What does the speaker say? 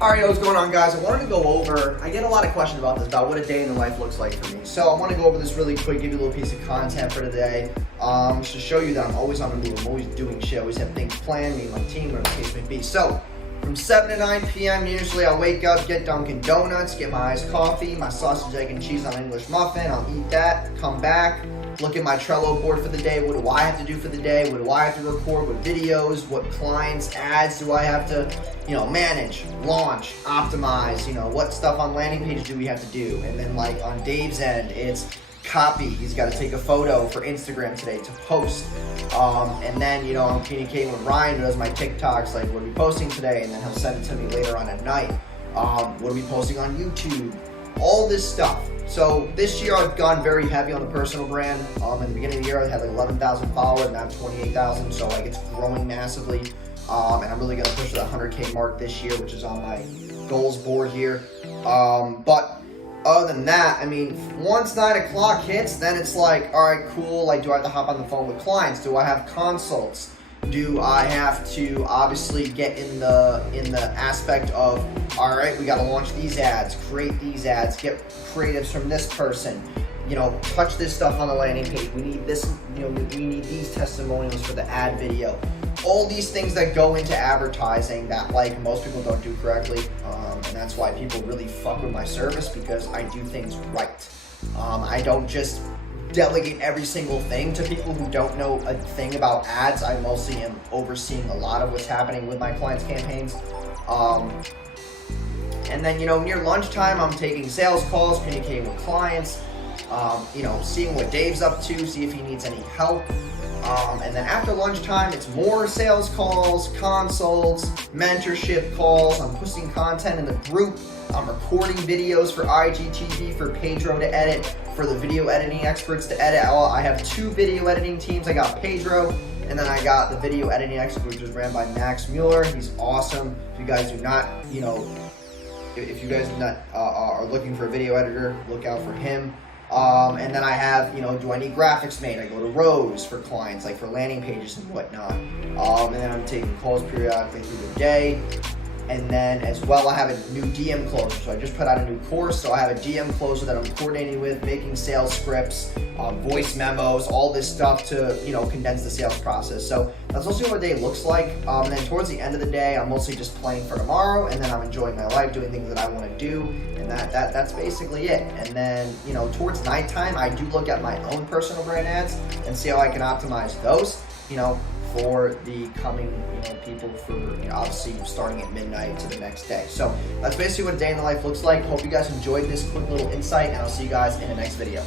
Alright, what's going on, guys? I wanted to go over, I get a lot of questions about this, about what a day in the life looks like for me. So I want to go over this really quick, give you a little piece of content for today, just to show you that I'm always on the move, I'm always doing shit, I always have things planned, me and my team, whatever the case may be. So, from 7 to 9 p.m. usually I'll wake up, get Dunkin' Donuts, get my iced coffee, my sausage, egg, and cheese on English muffin, I'll eat that, come back, look at my Trello board for the day. What do I have to do for the day? What do I have to record? What videos? What clients, ads do I have to, manage, launch, optimize? What stuff on landing page do we have to do? And then like on Dave's end, it's copy. He's got to take a photo for Instagram today to post. And then, I'm communicating with Ryan, who does my TikToks, like what are we posting today? And then he'll send it to me later on at night. What are we posting on YouTube? All this stuff. So this year I've gone very heavy on the personal brand. In the beginning of the year I had like 11,000 followers, now I have 28,000, so like it's growing massively. And I'm really gonna push the 100K mark this year, which is on my goals board here. But other than that, once 9 o'clock hits, then it's like, all right, cool. Like, do I have to hop on the phone with clients? Do I have consults? Do I have to obviously get in the aspect of, all right, we got to launch these ads, create these ads, get creatives from this person, touch this stuff on the landing page. We need this, we need these testimonials for the ad video. All these things that go into advertising that like most people don't do correctly, and that's why people really fuck with my service, because I do things right. I don't just delegate every single thing to people who don't know a thing about ads. I mostly am overseeing a lot of what's happening with my clients' campaigns. And then, near lunchtime, I'm taking sales calls, communicating with clients, seeing what Dave's up to, see if he needs any help. And then after lunchtime, it's more sales calls, consults, mentorship calls. I'm posting content in the group. I'm recording videos for IGTV, for Pedro to edit, for the video editing experts to edit. I have 2 video editing teams. I got Pedro, and then I got the video editing expert, which is ran by Max Mueller. He's awesome. If you guys do not, if you guys are looking for a video editor, look out for him. And then I have, do I need graphics made? I go to Rose for clients, like for landing pages and whatnot. And then I'm taking calls periodically through the day. And then as well, I have a new DM closer. So I just put out a new course. So I have a DM closer that I'm coordinating with, making sales scripts, voice memos, all this stuff to, condense the sales process. So that's also what a day looks like. And then towards the end of the day, I'm mostly just planning for tomorrow. And then I'm enjoying my life, doing things that I want to do. And that's basically it. And then, towards nighttime, I do look at my own personal brand ads and see how I can optimize those, for the coming, people for, obviously starting at midnight to the next day. So that's basically what a day in the life looks like. Hope you guys enjoyed this quick little insight, and I'll see you guys in the next video.